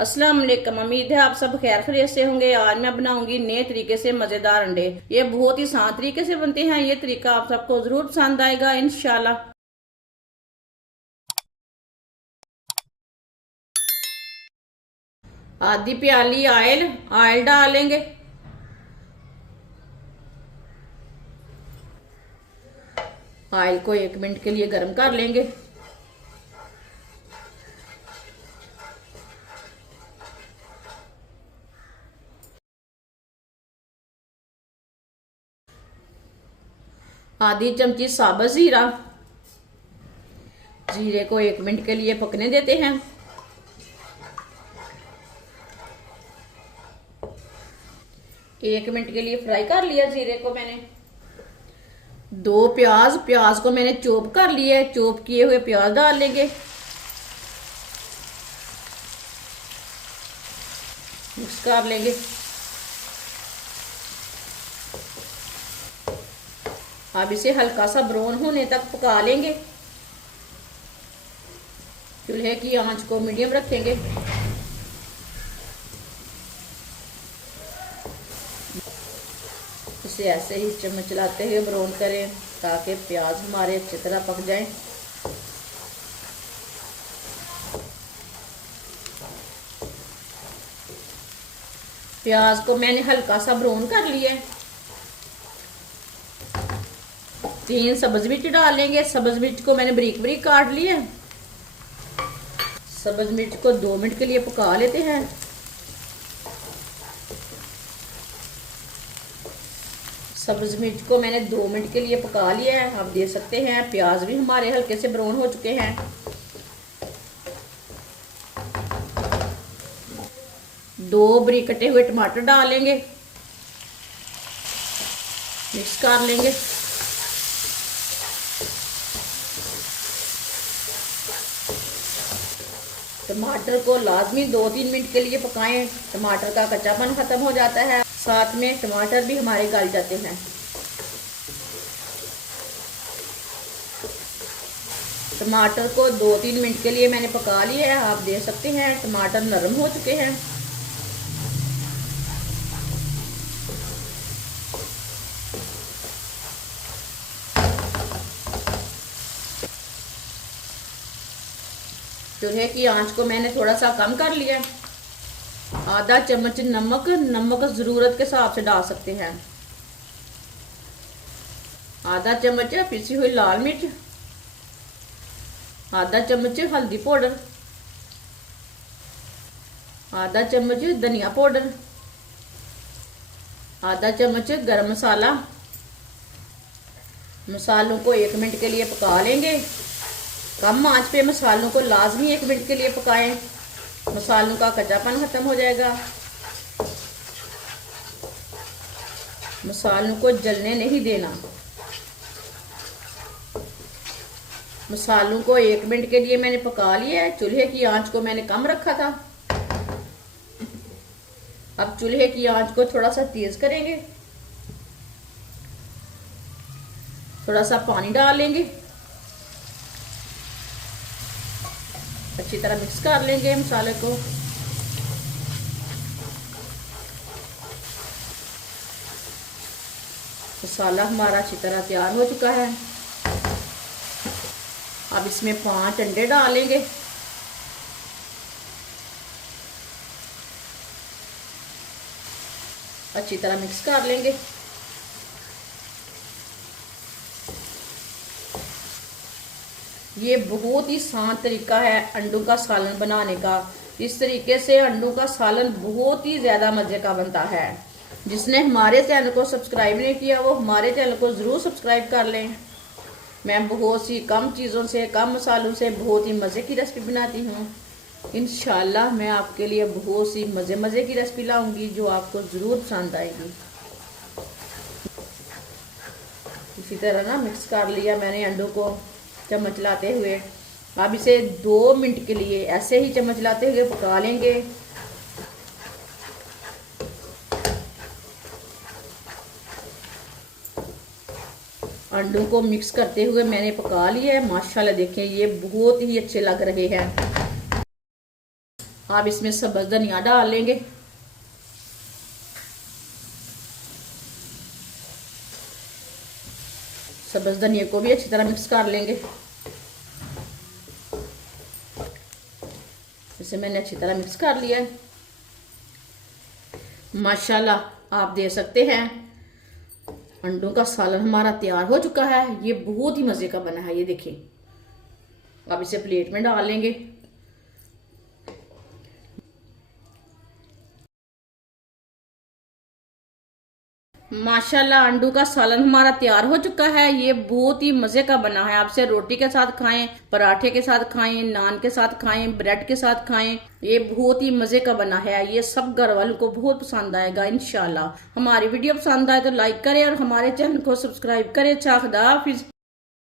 अस्सलाम वालेकुम। उम्मीद है आप सब खैर खैरियत से होंगे। आज मैं बनाऊंगी नए तरीके से मजेदार अंडे। ये बहुत ही आसान तरीके से बनते हैं। ये तरीका आप सबको जरूर पसंद आएगा इंशाल्लाह। आधी प्याली ऑयल डालेंगे। ऑयल को 1 मिनट के लिए गर्म कर लेंगे। आधी चमची साबुत जीरा। जीरे को 1 मिनट के लिए पकने देते हैं। 1 मिनट के लिए फ्राई कर लिया जीरे को मैंने। 2 प्याज, प्याज को मैंने चॉप कर लिया है। चॉप किए हुए प्याज डाल लेंगे। मिक्स कर लेंगे। अब इसे हल्का सा ब्राउन होने तक पका लेंगे। चूल्हे की आंच को मीडियम रखेंगे। इसे ऐसे ही चम्मच चलाते हुए ब्राउन करें ताकि प्याज हमारे अच्छी तरह पक जाएं। प्याज को मैंने हल्का सा ब्राउन कर लिया है। 3 सब्ज मिर्च डाल लेंगे। सब्ज मिर्च को मैंने बारीक बारीक काट लिया है। सब्ज मिर्च को 2 मिनट के लिए पका लेते हैं। सब्ज मिर्च को मैंने 2 मिनट के लिए पका लिया है। आप देख सकते हैं प्याज भी हमारे हल्के से ब्राउन हो चुके हैं। 2 बारीक कटे हुए टमाटर डालेंगे। मिक्स कर लेंगे। टमाटर को लाजमी 2-3 मिनट के लिए पकाएं। टमाटर का कच्चापन खत्म हो जाता है, साथ में टमाटर भी हमारे गल जाते हैं। टमाटर को 2-3 मिनट के लिए मैंने पका लिया है। आप देख सकते हैं टमाटर नरम हो चुके हैं। चूल्हे की आंच को मैंने थोड़ा सा कम कर लिया। आधा चम्मच नमक, नमक जरूरत के हिसाब से डाल सकते हैं। आधा चम्मच पिसी हुई लाल मिर्च। आधा चम्मच हल्दी पाउडर। आधा चम्मच धनिया पाउडर। आधा चम्मच गरम मसाला। मसालों को 1 मिनट के लिए पका लेंगे। कम आंच पे मसालों को लाजमी 1 मिनट के लिए पकाएं। मसालों का कच्चापन खत्म हो जाएगा। मसालों को जलने नहीं देना। मसालों को 1 मिनट के लिए मैंने पका लिया है। चूल्हे की आंच को मैंने कम रखा था। अब चूल्हे की आंच को थोड़ा सा तेज करेंगे। थोड़ा सा पानी डाल लेंगे। अच्छी तरह मिक्स कर लेंगे मसाले को। मसाला हमारा अच्छी तरह तैयार हो चुका है। अब इसमें 5 अंडे डालेंगे। अच्छी तरह मिक्स कर लेंगे। ये बहुत ही आसान तरीका है अंडों का सालन बनाने का। इस तरीके से अंडों का सालन बहुत ही ज्यादा मजे का बनता है। जिसने हमारे चैनल को सब्सक्राइब नहीं किया वो हमारे चैनल को जरूर सब्सक्राइब कर लें। मैं बहुत सी कम चीज़ों से, कम मसालों से बहुत ही मज़े की रेसिपी बनाती हूँ। इंशाल्लाह मैं आपके लिए बहुत सी मज़े की रेसिपी लाऊंगी जो आपको ज़रूर पसंद आएगी। इसी तरह ना मिक्स कर लिया मैंने अंडों को चम्मच लाते हुए। अब इसे 2 मिनट के लिए ऐसे ही चम्मच लाते हुए पका लेंगे। अंडों को मिक्स करते हुए मैंने पका लिया है। माशाल्लाह देखें ये बहुत ही अच्छे लग रहे हैं। अब इसमें सब्ज धनिया डाल लेंगे। सब्ज धनिया को भी अच्छी तरह मिक्स कर लेंगे। इसे मैंने अच्छी तरह मिक्स कर लिया है। माशाल्लाह आप देख सकते हैं अंडों का सालन हमारा तैयार हो चुका है। ये बहुत ही मजे का बना है, ये देखिए। अब इसे प्लेट में डाल लेंगे। माशाल्लाह अंडों का सालन हमारा तैयार हो चुका है। ये बहुत ही मजे का बना है। आपसे रोटी के साथ खाएं, पराठे के साथ खाएं, नान के साथ खाएं, ब्रेड के साथ खाएं। ये बहुत ही मजे का बना है। ये सब घर वालों को बहुत पसंद आएगा इंशाल्लाह। हमारी वीडियो पसंद आए तो लाइक करें और हमारे चैनल को सब्सक्राइब करें। अच्छा, खुदा हाफिज।